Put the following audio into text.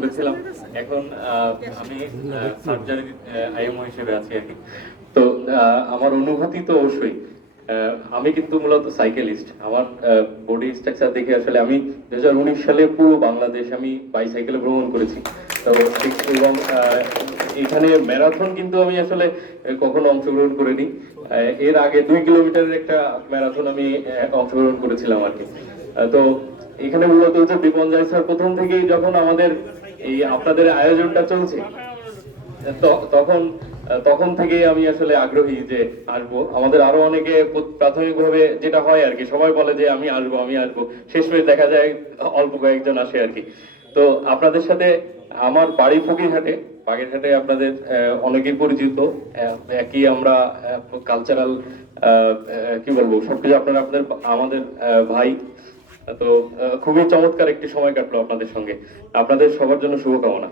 করেছিলাম। এখন আমি সার্জারি আইএমও হিসেবে আছি আর তো আমার অনুভূতি তো অবশ্যই। আমি কিন্তু মূলত সাইকেলিস্ট। আমার বডি স্ট্রাকচার দেখে আসলে আমি দু হাজার উনিশ সালে পুরো বাংলাদেশ আমি বাইসাইকেলে ভ্রমণ করেছি। তো এবং এখানে ম্যারাথন কিন্তু আমি আসলে কখনো অংশগ্রহণ করিনি। এর আগে দুই কিলোমিটারের একটা ম্যারাথন আমি অংশগ্রহণ করেছিলাম আর কি। তো, এখানে মূলত হচ্ছে দীপন জয় স্যার প্রথম থেকেই যখন আমাদের এই আপনাদের আয়োজনটা চলছে? তখন তখন থেকেই আমি আসলে আগ্রহী যে আসব। আমাদের আরও অনেকে প্র- প্রাথমিকভাবে যেটা হয় আর কি, সবাই বলে যে আমি আসব আমি আসব। শেষমেশ দেখা যায় অল্প কয়েকজন আসে আর কি। তো আপনাদের সাথে আমার বাড়ি ফকিরহাটে, বাগেরহাটে আপনাদের অনেকেই পরিচিত। একই আমরা কালচারাল কি বলব, সবকিছু আপনারা, আপনাদের, আমাদের ভাই। তো খুবই চমৎকার একটি সময় কাটলো আপনাদের সঙ্গে। আপনাদের সবার জন্য শুভকামনা।